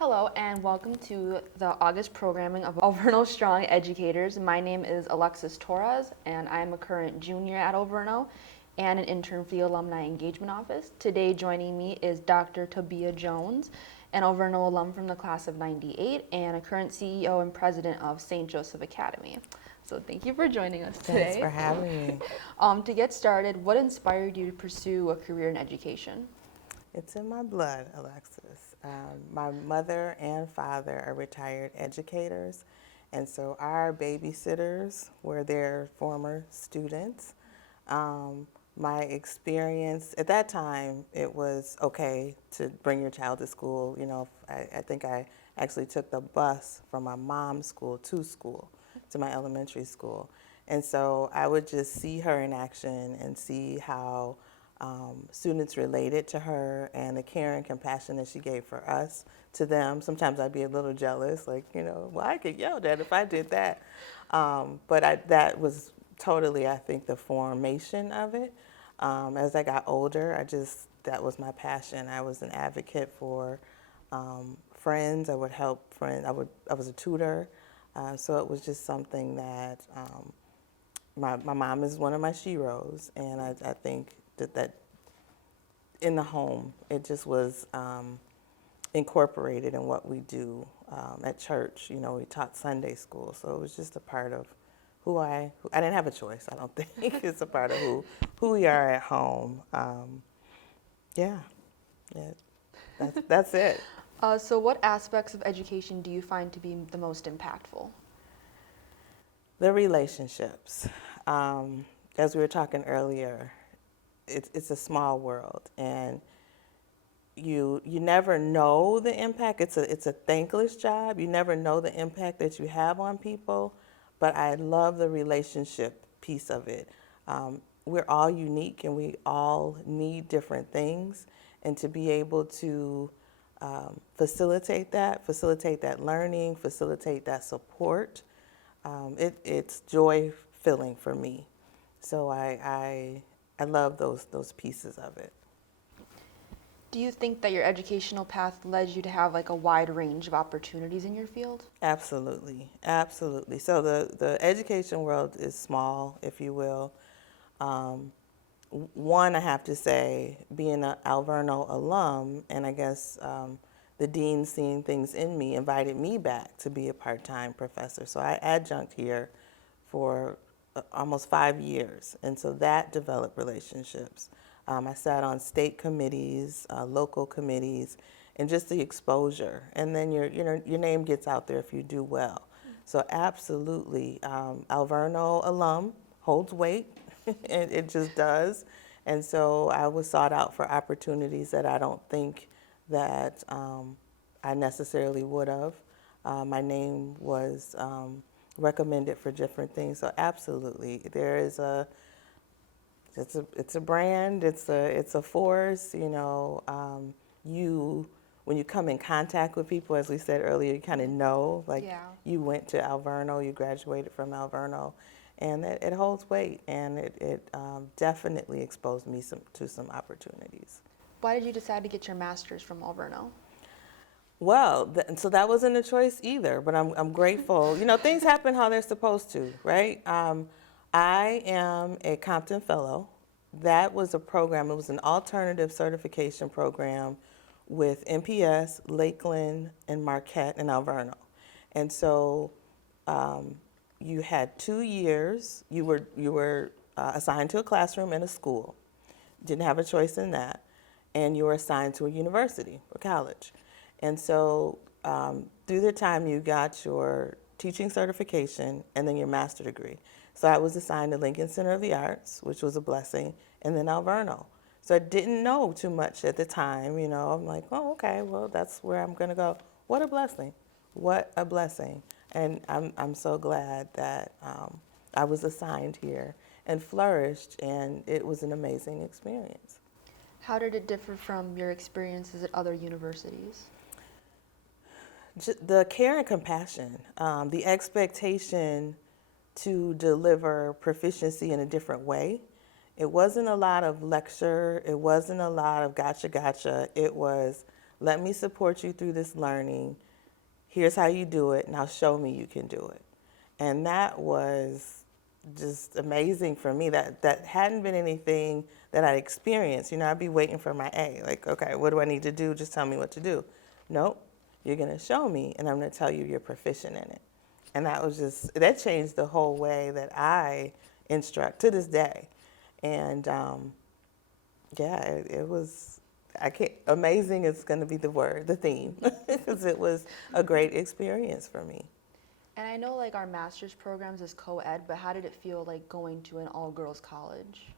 Hello and welcome to the August programming of Alverno Strong Educators. My name is Alexis Torres and I am a current junior at Alverno and an intern for the Alumni Engagement Office. Today joining me is Dr. Tabia Jones, an Alverno alum from the class of '98 and a current CEO and president of St. Joseph Academy. So thank you for joining us today. Thanks for having me. To get started, what inspired you to pursue a career in education? It's in my blood, Alexis. My mother and father are retired educators, and so our babysitters were their former students. My experience at that time, it was okay to bring your child to school. You know, I think I actually took the bus from my mom's school, to my elementary school. And so I would just see her in action and see how students related to her and the care and compassion that she gave for us to them. Sometimes I'd be a little jealous, like, well, I could yell at if I did that. That was totally, I think, the formation of it. As I got older, that was my passion. I was an advocate for friends. I would help friends. I was a tutor. So it was just something that my mom is one of my sheroes, and I think that in the home, it just was incorporated in what we do at church. You know, we taught Sunday school, so it was just a part of who I didn't have a choice, I don't think. It's a part of who we are at home. Yeah, that's it. So what aspects of education do you find to be the most impactful? The relationships. As we were talking earlier, it's a small world, and you never know the impact. It's a thankless job. You never know the impact that you have on people, but I love the relationship piece of it. We're all unique, and we all need different things, and to be able to facilitate that learning, facilitate that support, it's joy filling for me. So I love those pieces of it. Do you think that your educational path led you to have like a wide range of opportunities in your field? Absolutely, absolutely. So the education world is small, if you will. One, I have to say, being an Alverno alum, and I guess the dean seeing things in me invited me back to be a part-time professor. So I adjunct here for almost 5 years, and so that developed relationships. I sat on state committees, local committees, and just the exposure. And then your name gets out there if you do well. So absolutely, Alverno alum holds weight. It just does. And so I was sought out for opportunities that I don't think that I necessarily would have. My name was recommended for different things. So absolutely, it's a brand, it's a force. When you come in contact with people, as we said earlier, you kind of know, like, Yeah. you went to Alverno, you graduated from Alverno, and it holds weight, and it definitely exposed me to some opportunities. Why did you decide to get your master's from Alverno? Well, so that wasn't a choice either, but I'm grateful. Things happen how they're supposed to, right? I am a Compton Fellow. That was a program, it was an alternative certification program with MPS, Lakeland, and Marquette and Alverno. And so you had 2 years, you were assigned to a classroom in a school, didn't have a choice in that, and you were assigned to a university or college. And so through the time you got your teaching certification and then your master degree. So I was assigned to Lincoln Center of the Arts, which was a blessing, and then Alverno. So I didn't know too much at the time, I'm like, oh, okay, well, that's where I'm gonna go. What a blessing, what a blessing. And I'm so glad that I was assigned here and flourished, and it was an amazing experience. How did it differ from your experiences at other universities? The care and compassion, the expectation to deliver proficiency in a different way. It wasn't a lot of lecture. It wasn't a lot of gotcha, gotcha. It was, let me support you through this learning. Here's how you do it. Now show me you can do it. And that was just amazing for me. That hadn't been anything that I'd experienced. You know, I'd be waiting for my A. Like, okay, what do I need to do? Just tell me what to do. Nope, you're going to show me, and I'm going to tell you you're proficient in it. And that changed the whole way that I instruct to this day. And yeah, it was, amazing is going to be the word, the theme, because it was a great experience for me. And I know like our master's programs is co-ed, but how did it feel like going to an all-girls college?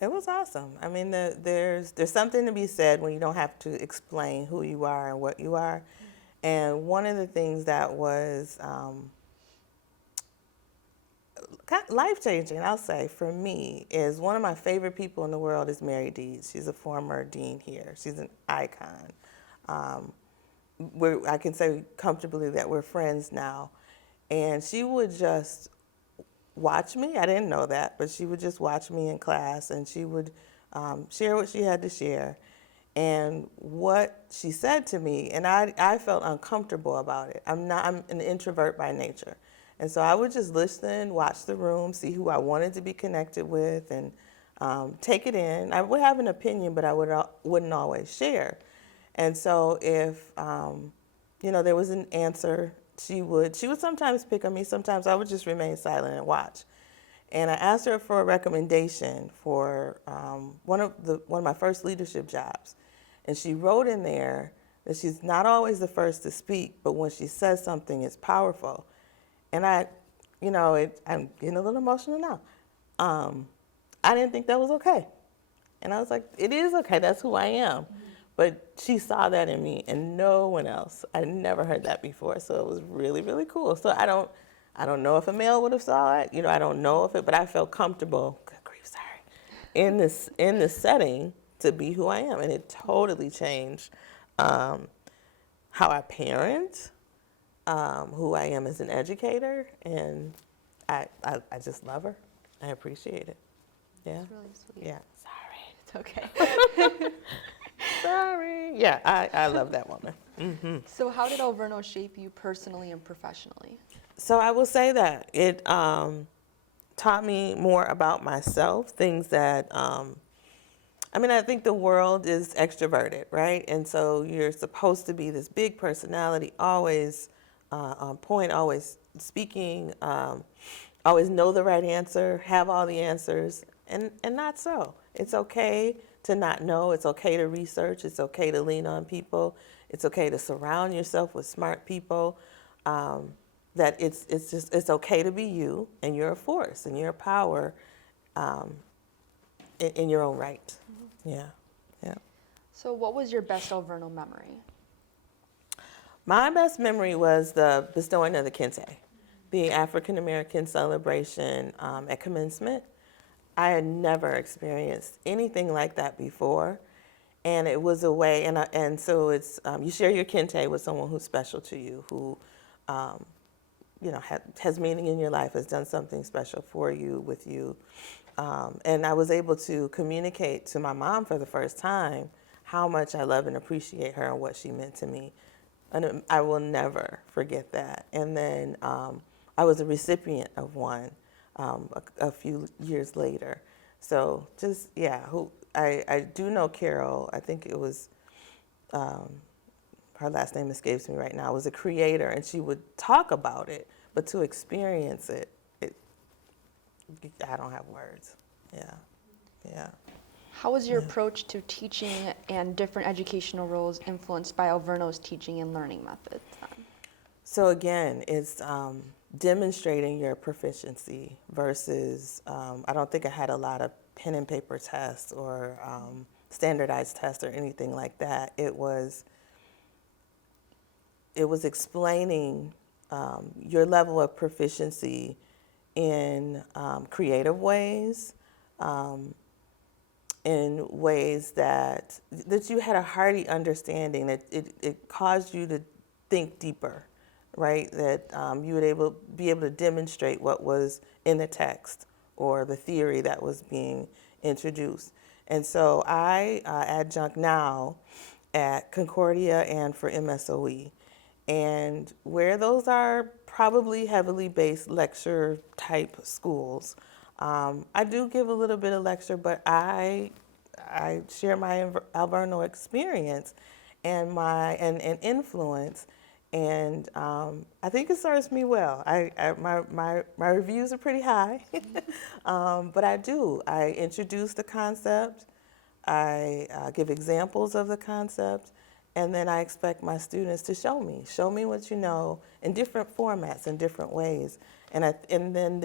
It was awesome. I mean, there's something to be said when you don't have to explain who you are and what you are. And one of the things that was life-changing, I'll say, for me, is one of my favorite people in the world is Mary Deeds. She's a former dean here. She's an icon. I can say comfortably that we're friends now. And she would just watch me. I didn't know that, but she would just watch me in class, and she would share what she had to share. And what she said to me, and I felt uncomfortable about it. I'm an introvert by nature. And so I would just listen, watch the room, see who I wanted to be connected with, and take it in. I would have an opinion, but I wouldn't always share. And so if there was an answer, she would sometimes pick on me. Sometimes I would just remain silent and watch. And I asked her for a recommendation for one of my first leadership jobs. And she wrote in there that she's not always the first to speak, but when she says something, it's powerful. And I'm getting a little emotional now. I didn't think that was okay. And I was like, it is okay, that's who I am. Mm-hmm. But she saw that in me and no one else. I never heard that before, so it was really, really cool. So I don't know if a male would have saw it. I don't know if it, but I felt comfortable, good grief, sorry, in this setting to be who I am. And it totally changed how I parent, who I am as an educator, and I just love her. I appreciate it. Yeah. That's really sweet. Yeah. Sorry. It's okay. Sorry. Yeah, I love that woman. Mm-hmm. So how did Alverno shape you personally and professionally? So I will say that it taught me more about myself, things that, I think the world is extroverted, right? And so you're supposed to be this big personality, always on point, always speaking, always know the right answer, have all the answers, and not so. It's okay to not know. It's okay to research. It's okay to lean on people. It's okay to surround yourself with smart people. That it's okay to be you, and you're a force, and you're a power in your own right. Mm-hmm. Yeah. So what was your best Alverno memory? My best memory was the bestowing of the Kente, the African American celebration at commencement. I had never experienced anything like that before, and it was a way, and so it's you share your Kente with someone who's special to you, who has meaning in your life, has done something special for you, with you. And I was able to communicate to my mom for the first time how much I love and appreciate her and what she meant to me. And I will never forget that. And then I was a recipient of one a few years later. So just, I do know Carol. I think it was, her last name escapes me right now, was a creator, and she would talk about it, but to experience it, I don't have words. Yeah. How was your approach to teaching and different educational roles influenced by Alverno's teaching and learning methods? So again, it's demonstrating your proficiency versus, I don't think I had a lot of pen and paper tests or standardized tests or anything like that. It was explaining your level of proficiency in creative ways, in ways that you had a hearty understanding, that it caused you to think deeper, right? That you would be able to demonstrate what was in the text or the theory that was being introduced. And so I adjunct now at Concordia and for MSOE. And where those are probably heavily based lecture type schools, I do give a little bit of lecture, but I share my Alverno experience and and influence, and I think it serves me well. My reviews are pretty high, but I introduce the concept. I give examples of the concept, and then I expect my students to show me what you know in different formats, in different ways, and then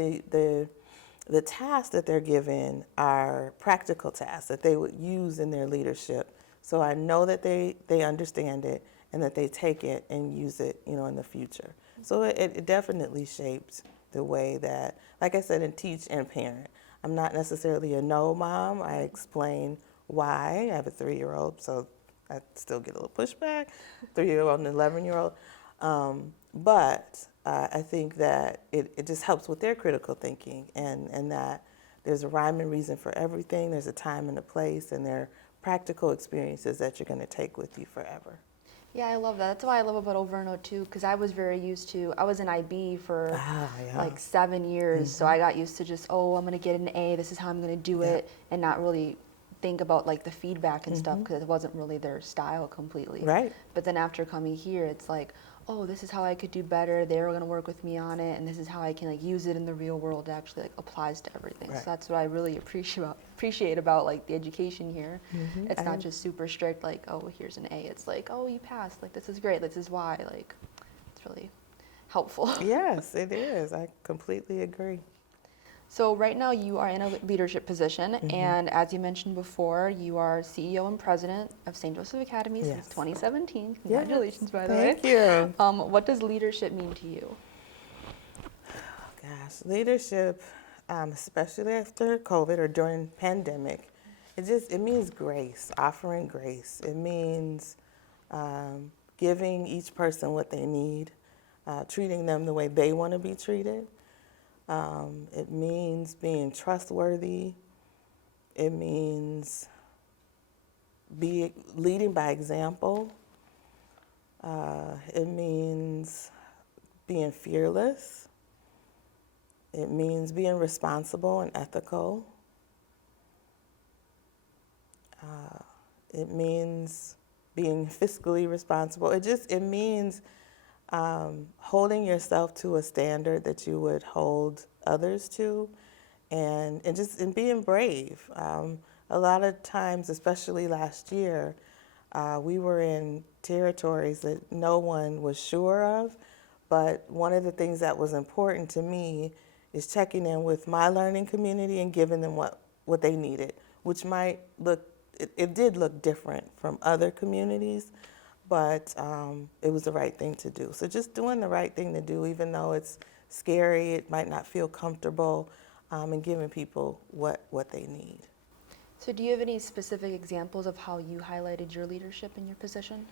the tasks that they're given are practical tasks that they would use in their leadership. So I know that they understand it and that they take it and use it, in the future. So it definitely shaped the way that, like I said, in teach and parent. I'm not necessarily a no mom. I explain why. I have a 3-year-old, so I still get a little pushback, 3-year-old and 11-year-old. But I think that it just helps with their critical thinking and that there's a rhyme and reason for everything. There's a time and a place, and there are practical experiences that you're going to take with you forever. Yeah, I love that. That's why I love about Alverno too, because I was very used to, I was in IB for Yeah. like 7 years, so I got used to just, oh, I'm gonna get an A, this is how I'm gonna do it, and not really think about like the feedback and stuff, because it wasn't really their style completely. Right. But then after coming here, it's like, oh, this is how I could do better, they're gonna work with me on it, and this is how I can like use it in the real world. It actually like applies to everything. Right. So that's what I really appreciate about like the education here. It's not just super strict, like, oh, here's an A. It's like, oh, you passed, like, this is great, this is why, like, it's really helpful. Yes, it is. I completely agree. So right now you are in a leadership position, and as you mentioned before, you are CEO and president of St. Joseph Academy since Yes. 2017. Yes. Congratulations, by the way. Thank you. What does leadership mean to you? Gosh, leadership, especially after COVID or during pandemic, it means grace, offering grace. It means giving each person what they need, treating them the way they want to be treated. It means being trustworthy. It means leading by example. It means being fearless. It means being responsible and ethical. It means being fiscally responsible. It means holding yourself to a standard that you would hold others to, and being brave. A lot of times, especially last year, we were in territories that no one was sure of, but one of the things that was important to me is checking in with my learning community and giving them what they needed, which might it did look different from other communities, but it was the right thing to do. So just doing the right thing to do, even though it's scary, it might not feel comfortable, and giving people what they need. So do you have any specific examples of how you highlighted your leadership in your position?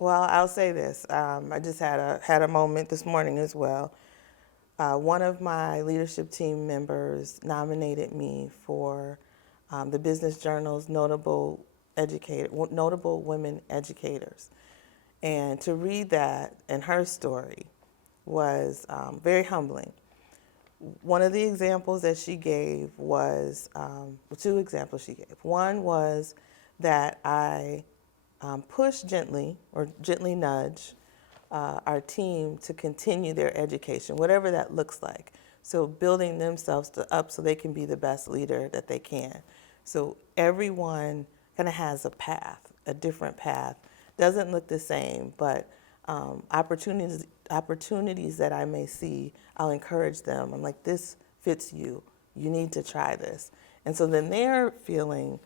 Well, I'll say this. I just had a moment this morning as well. One of my leadership team members nominated me for the Business Journal's notable women educators, and to read that and her story was very humbling. One of the examples that she gave was, two examples she gave. One was that I push gently or gently nudge our team to continue their education, whatever that looks like. So building themselves up so they can be the best leader that they can. So everyone kind of has a path, a different path. Doesn't look the same, but opportunities that I may see, I'll encourage them. I'm like, this fits you. You need to try this. And so then they're feeling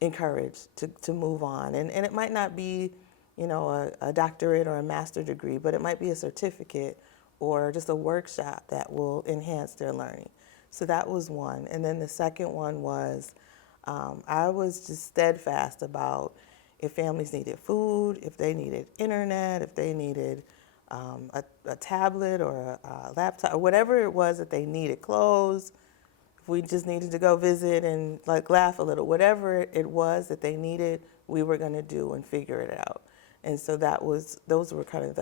encouraged to move on. And it might not be, a doctorate or a master's degree, but it might be a certificate or just a workshop that will enhance their learning. So that was one. And then the second one was I was just steadfast about if families needed food, if they needed internet, if they needed a tablet or a laptop, or whatever it was that they needed, clothes, If we just needed to go visit and like laugh a little, whatever it was that they needed, we were going to do and figure it out. And so those were kind of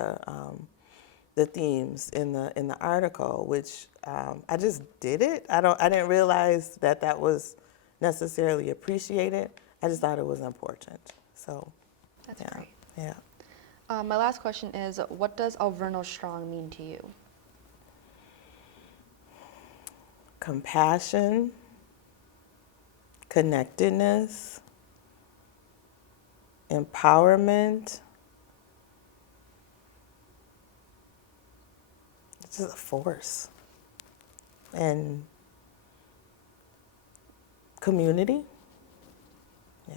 the themes in the article, which I just did it. I didn't realize that was necessarily appreciated. I just thought it was important. So That's yeah, great. yeah. My last question is, what does Alverno Strong mean to you? Compassion, connectedness, empowerment. It's just a force. And community. Yeah.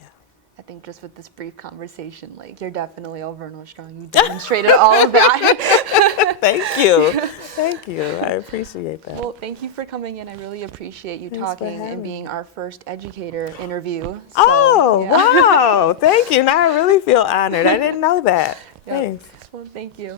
I think just with this brief conversation, like, you're definitely Alverno Strong. You demonstrated all of that. Thank you. Thank you. I appreciate that. Well, thank you for coming in. I really appreciate you Thanks for talking having and me. being our first educator interview. So, Oh, yeah. wow. Thank you. Now I really feel honored. I didn't know that. Yep. Thanks. Well, thank you.